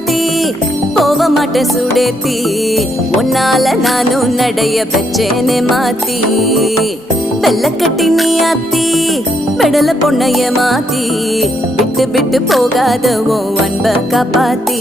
சாத்தி போக மாட்டேன் சுடேத்தி உன்னால நானும் நடைய பெச்சேனே மாத்தி வெள்ளக்கட்டி நீ ஆத்தி பெடல பொண்ணைய மாத்தி விட்டு விட்டு போகாத உன் அன்ப காப்பாத்தி